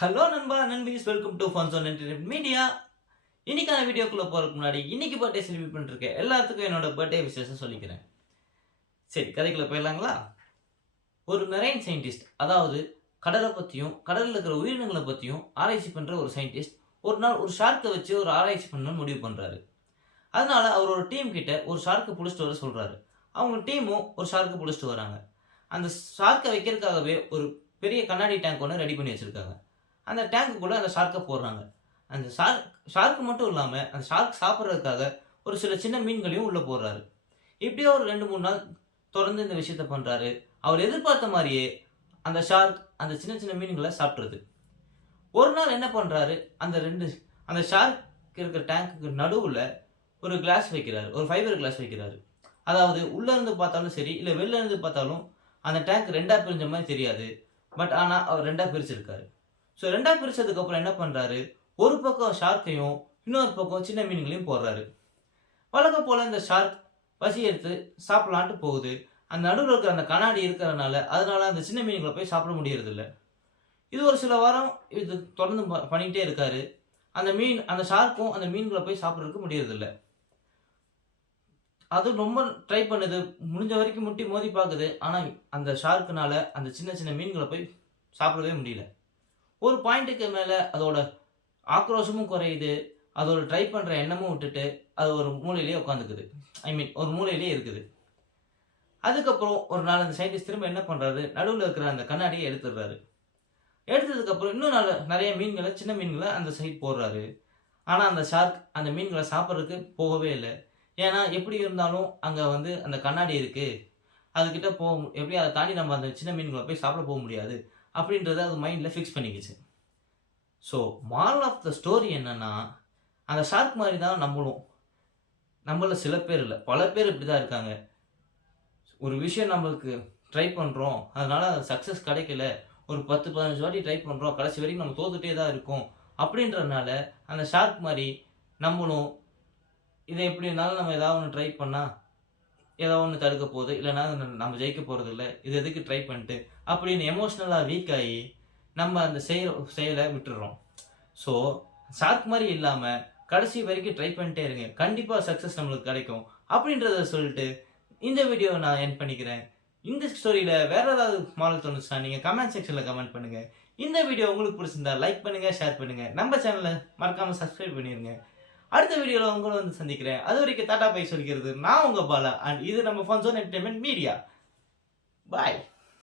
Hello நண்பா நண்பீஸ், welcome to fun zone entertainment media. இன்னைக்கான வீடியோக்குள்ள போறதுக்கு முன்னாடி இன்னைக்கு பர்த்டே செலிப்ரேட் பண்ணிருக்கேன் எல்லாத்துக்கும் என்னோட பர்த்டே விஷயம் சொல்லிக்கிறேன். சரி, கதைக்குள்ள போயிடலாங்களா? ஒரு மெரைன் சயின்டிஸ்ட், அதாவது கடலை பத்தியும் கடலில் இருக்கிற உயிரினங்களை பத்தியும் ஆராய்ச்சி பண்ற ஒரு சயின்டிஸ்ட் ஒரு நாள் ஒரு ஷார்க்கை வச்சு ஒரு ஆராய்ச்சி பண்ணணும்னு முடிவு பண்றாரு. அதனால அவரோட டீம் கிட்ட ஒரு ஷார்க்கை பிடிச்சிட்டு வர சொல்றாரு. அவங்க டீமும் ஒரு ஷார்க்கை பிடிச்சிட்டு வராங்க. அந்த ஷார்க்கை வைக்கிறதுக்காகவே ஒரு பெரிய கண்ணாடி டேங்க் ஒன்று ரெடி பண்ணி வச்சிருக்காங்க. அந்த டேங்க்குள்ள அந்த ஷார்க்கை போடுறாங்க. அந்த ஷார்க் மட்டும் இல்லாமல் அந்த ஷார்க் சாப்பிட்றதுக்காக ஒரு சில சின்ன மீன்களையும் உள்ளே போடுறாரு. இப்படியே ஒரு 2-3 நாள் தொடர்ந்து இந்த விஷயத்த பண்ணுறாரு. அவர் எதிர்பார்த்த மாதிரியே அந்த ஷார்க் அந்த சின்ன சின்ன மீன்களை சாப்பிட்றது. ஒரு நாள் என்ன பண்ணுறாரு, அந்த ஷார்க் இருக்கிற டேங்க்குக்கு நடுவில் ஒரு கிளாஸ் வைக்கிறாரு, ஒரு ஃபைபர் கிளாஸ் வைக்கிறாரு. அதாவது உள்ளே இருந்து பார்த்தாலும் சரி, இல்லை வெளில இருந்து பார்த்தாலும் அந்த டேங்க் ரெண்டாக பிரிஞ்ச மாதிரி தெரியாது. பட் ஆனால் அவர் ரெண்டாக பிரிச்சிருக்காரு. ஸோ ரெண்டாக பிரிச்சதுக்கு அப்புறம் என்ன பண்ணுறாரு, ஒரு பக்கம் ஷார்க்கையும் இன்னொரு பக்கம் சின்ன மீன்களையும் போடுறாரு. வழக்கம் போல் இந்த ஷார்க் பசி எடுத்து சாப்பிடலான்ட்டு போகுது. அந்த நடுவில் இருக்கிற அந்த கண்ணாடி இருக்கிறதுனால அதனால அந்த சின்ன மீன்களை போய் சாப்பிட முடியறதில்ல. இது ஒரு சில வாரம் இது தொடர்ந்து பண்ணிக்கிட்டே இருக்காரு. அந்த ஷார்க்கும் அந்த மீன்களை போய் சாப்பிட்றதுக்கு முடியறதில்ல. அது ரொம்ப ட்ரை பண்ணுது, முடிஞ்ச வரைக்கும் முட்டி மோதி பார்க்குது. ஆனால் அந்த ஷார்க்குனால அந்த சின்ன சின்ன மீன்களை போய் சாப்பிடவே முடியல. ஒரு பாயிண்ட்டுக்கு மேலே அதோட ஆக்ரோஷமும் குறையுது, அதோட ட்ரை பண்ணுற எண்ணமும் விட்டுட்டு அது ஒரு மூலையிலேயே உட்காந்துக்குது. ஒரு மூலையிலேயே இருக்குது. அதுக்கப்புறம் ஒரு நாள் அந்த சயின்டிஸ்ட் திரும்ப என்ன பண்ணுறாரு, நடுவில் இருக்கிற அந்த கண்ணாடியை எடுத்துடுறாரு. எடுத்ததுக்கப்புறம் இன்னும் நிறைய மீன்களை, சின்ன மீன்களை அந்த சைட் போடுறாரு. ஆனால் அந்த ஷார்க் அந்த மீன்களை சாப்பிட்றதுக்கு போகவே இல்லை. ஏன்னா எப்படி இருந்தாலும் அங்கே அந்த கண்ணாடி இருக்குது, அதுக்கிட்ட எப்படி அதை தாண்டி நம்ம அந்த சின்ன மீன்களை போய் சாப்பிட போக முடியாது அப்படின்றத அது மைண்டில் ஃபிக்ஸ் பண்ணிக்கிச்சு. So moral of the story என்னன்னா, அந்த ஷார்க் மாதிரி தான் நம்மள சில பேர் இல்லை, பல பேர் இப்படி தான் இருக்காங்க. ஒரு விஷயம் நம்மளுக்கு ட்ரை பண்ணுறோம், அதனால சக்ஸஸ் கிடைக்கல, ஒரு 10-15 வாட்டி ட்ரை பண்ணுறோம், கடைசி வரைக்கும் நம்ம தோத்துட்டே தான் இருக்கோம் அப்படின்றதுனால அந்த ஷார்க் மாதிரி நம்மளும் இதை எப்படி இருந்தாலும் நம்ம ஏதாவது ஒன்று ட்ரை பண்ணால் ஏதோ ஒன்று தடுக்க போகுது, இல்லைனா நம்ம ஜெயிக்க போகிறது இல்லை, இது எதுக்கு ட்ரை பண்ணிட்டு அப்படின்னு எமோஷ்னலாக வீக் ஆகி நம்ம அந்த செயலை விட்டுடுறோம். ஸோ ஷார்க் மாதிரி இல்லாமல் கடைசி வரைக்கும் ட்ரை பண்ணிட்டே இருங்க, கண்டிப்பாக சக்ஸஸ் நம்மளுக்கு கிடைக்கும் அப்படின்றத சொல்லிட்டு இந்த வீடியோவை நான் எண்ட் பண்ணிக்கிறேன். இந்த ஸ்டோரியில் வேறு ஏதாவது மாடல் தோணுச்சுன்னா நீங்கள் கமெண்ட் செக்ஷனில் கமெண்ட் பண்ணுங்கள். இந்த வீடியோ உங்களுக்கு பிடிச்சிருந்தா லைக் பண்ணுங்கள், ஷேர் பண்ணுங்கள், நம்ம சேனலை மறக்காமல் சப்ஸ்கிரைப் பண்ணிடுங்க. அடுத்த வீடியோவில் உங்களை சந்திக்கிறேன். அது வரைக்கும் டாடா பை சொல்லிக்கிறது நான் உங்கள் பாலா, அண்ட் இது நம்ம ஃபன் ஜோன் என்டர்டைன்மெண்ட் மீடியா. பாய்.